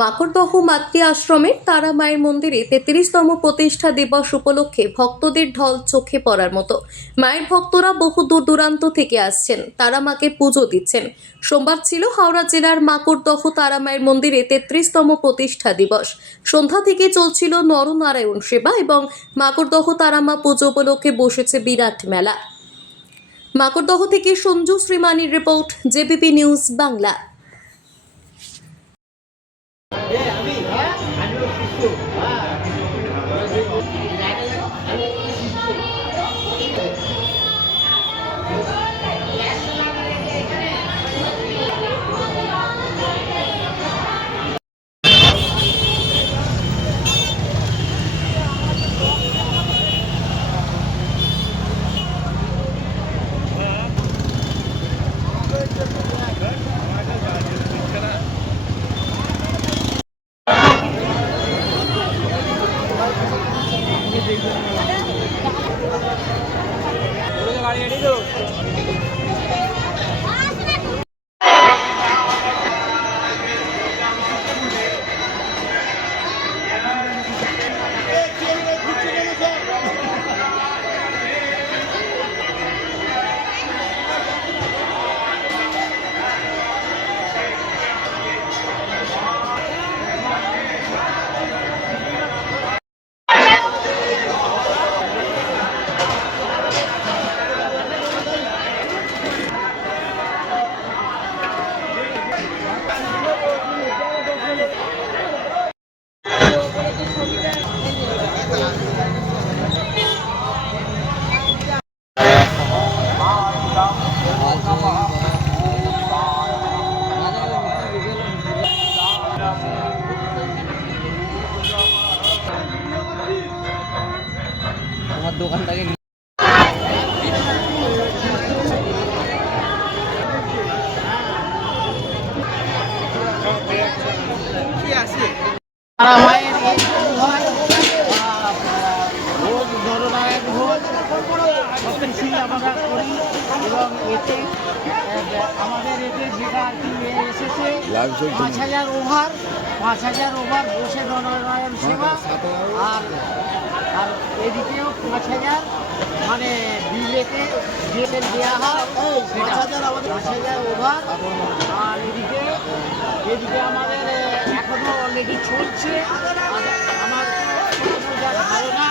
মাকড়দহ মাতৃ আশ্রমের তারা মায়ের মন্দিরে তেত্রিশতম প্রতিষ্ঠা দিবস উপলক্ষে ভক্তদের ঢল চোখে পড়ার মতো। মায়ের ভক্তরা বহু দূর দূরান্ত থেকে আসছেন। তারা মাকে পুজো দিচ্ছেন। সোমবার ছিল হাওড়া জেলার মাকড়দহ তারা মায়ের মন্দিরে তেত্রিশতম প্রতিষ্ঠা দিবস। সন্ধ্যা থেকে চলছিল নরনারায়ণ সেবা এবং মাকড়দহ তারামা পুজো উপলক্ষে বসেছে বিরাট মেলা। মাকড়দহ থেকে সঞ্জু শ্রীমানির রিপোর্ট জেবিপি নিউজ বাংলা। এতে আহ, আমাদের এতে যেটা এসেছে পাঁচ হাজার ওভার পাঁচ হাজার ওভার বসে নরনারায়ণ সেবা। আর আর এদিকেও পাঁচ হাজার মানে বিলেতে যেতে দেওয়া হয়। সেটা পাঁচ হাজার ওভার আর এদিকে এদিকে আমাদের আহ, এখনও অলরেডি চলছে। আমার যা ধারণা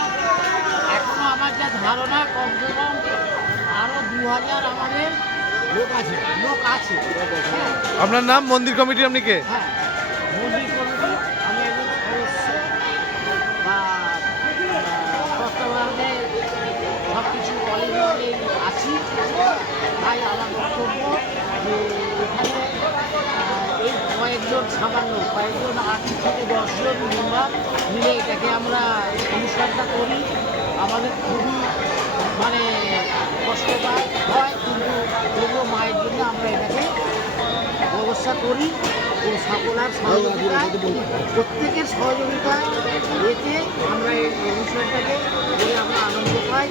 এখনও আমার যা ধারণা কমসে কম আরও দু হাজার আমাদের লোক আছে। লোক আছে। হ্যাঁ। আপনার নাম মন্দির কমিটি আপনি কে? হ্যাঁ। কয়েকজন সামান্য কয়েকজন আট থেকে দশজন মেম্বার মিলে এটাকে আমরা অনুষ্ঠানটা করি। আমাদের খুবই মানে কষ্টদায়ক হয়, কিন্তু তবুও মায়ের জন্য আমরা এটাকে ব্যবস্থা করি। ও সকলার সহযোগিতায় প্রত্যেকের সহযোগিতায় এতে আমরা এই অনুষ্ঠানটাকে করে আমরা আনন্দ পাই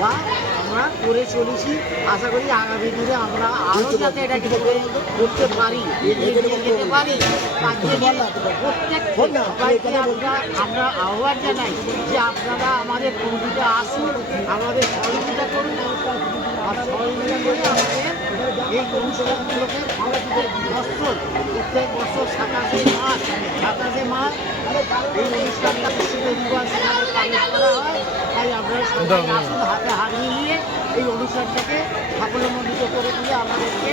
বা আমরা করে চলেছি। আশা করি আগামী দিনে আমরা আরও যাতে এটাকে করতে পারি যেতে পারি তার জন্য প্রত্যেক সবাইকে আমরা আমরা আহ্বান জানাই যে আপনারা আমাদের কমিটিতে আসুন আমাদের সহযোগিতা করুন আর সহযোগিতা করে আমাদের এই অনুশীলনগুলোকে বছর প্রত্যেক বছর সাতাশে মাস সাতাশে মাস মানে এই অনুষ্ঠানটা বিশ্ব দিবস হিসাবে করা হয়। তাই আমরা সবাই আসুন হাতে হাত নিয়ে এই অনুষ্ঠানটাকে সাফল্যমণ্ডিত করে তুলে আমাদেরকে